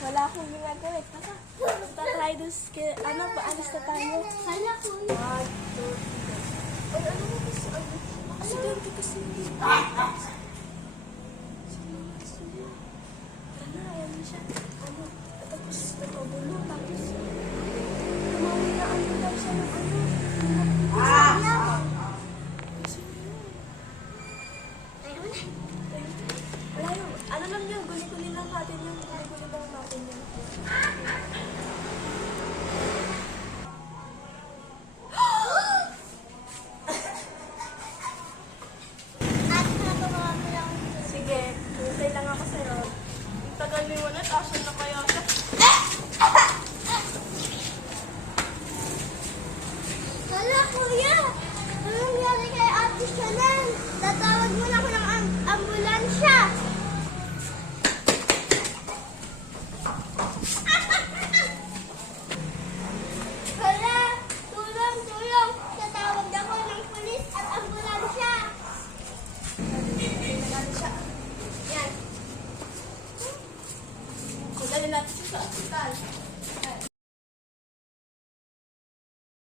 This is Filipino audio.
Wala akong ginagawa. Tara, punta tayo dun ano, paalis na tayo. Sana po. 1, 2, 3. Ay, ano mo kasi, ano? Aksidente kasi. Tara na, ayan na siya. Ano, tapos nakagulo, tapos tumawin na ano daw siya ng ano. Wala yun. Ano lang yan, guli-guli lang natin yung guli-guli lang natin yun. At nagawa ko lang. Sige, hintay lang ako sa'yo. Ang tagal mo yun at